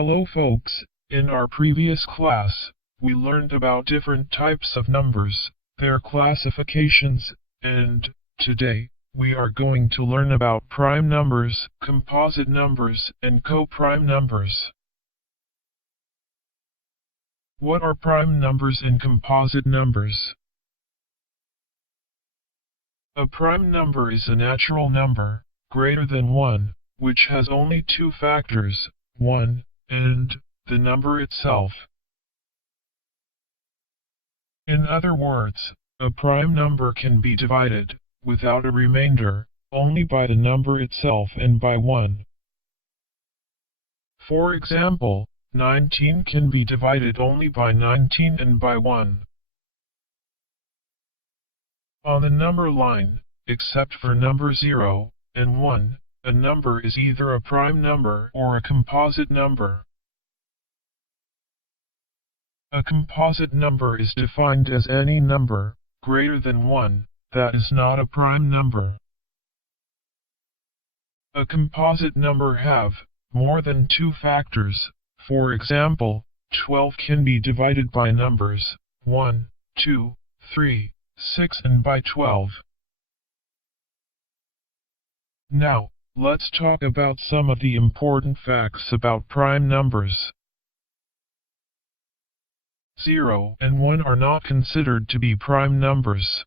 Hello folks, in our previous class, we learned about different types of numbers, their classifications, and today, we are going to learn about prime numbers, composite numbers, and co-prime numbers. What are prime numbers and composite numbers? A prime number is a natural number, greater than 1, which has only two factors, 1, and the number itself. In other words, a prime number can be divided, without a remainder, only by the number itself and by 1. For example, 19 can be divided only by 19 and by 1. On the number line, except for number 0 and 1, a number is either a prime number or a composite number. A composite number is defined as any number, greater than 1, that is not a prime number. A composite number have more than two factors. For example, 12 can be divided by numbers 1, 2, 3, 6 and by 12. Now, let's talk about some of the important facts about prime numbers. 0 and 1 are not considered to be prime numbers.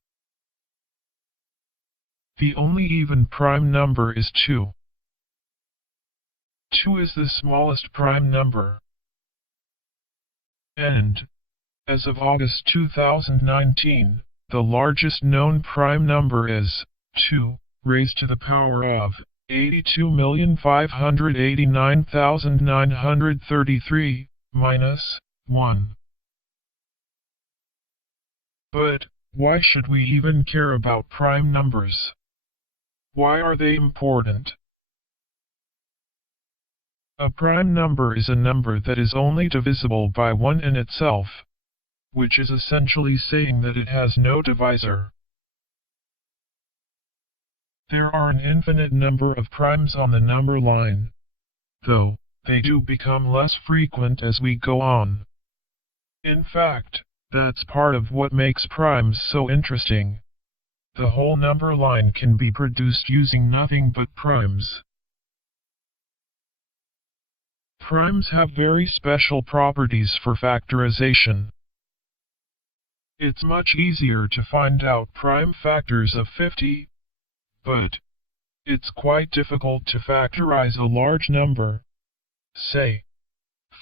The only even prime number is 2. 2 is the smallest prime number. And, as of August 2019, the largest known prime number is 2 raised to the power of 82,589,933 minus 1. But, why should we even care about prime numbers? Why are they important? A prime number is a number that is only divisible by 1 in itself, which is essentially saying that it has no divisor. There are an infinite number of primes on the number line, though they do become less frequent as we go on. In fact, that's part of what makes primes so interesting. The whole number line can be produced using nothing but primes. Primes have very special properties for factorization. It's much easier to find out prime factors of 50, but it's quite difficult to factorize a large number, say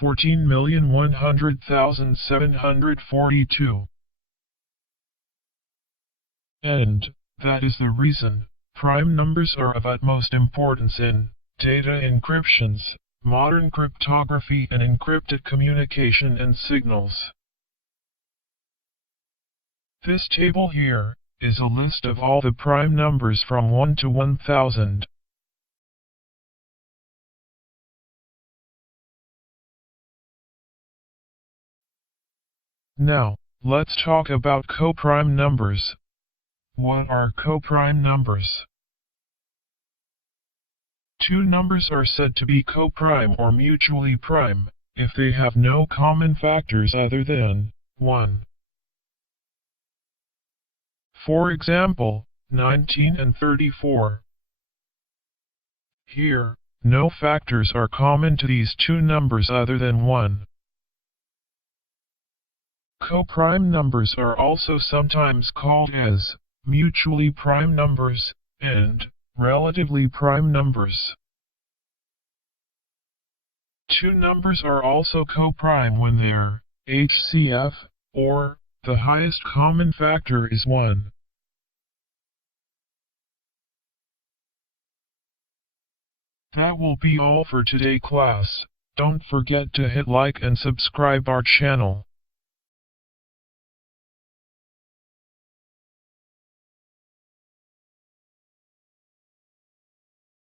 14,100,742. And that is the reason prime numbers are of utmost importance in data encryptions, modern cryptography and encrypted communication and signals. This table here is a list of all the prime numbers from 1 to 1000. Now, let's talk about coprime numbers. What are coprime numbers? Two numbers are said to be coprime or mutually prime if they have no common factors other than 1. For example, 19 and 34. Here, no factors are common to these two numbers other than 1. Coprime numbers are also sometimes called as mutually prime numbers and relatively prime numbers. Two numbers are also coprime when their HCF, or the highest common factor, is 1. That will be all for today, class. Don't forget to hit like and subscribe our channel.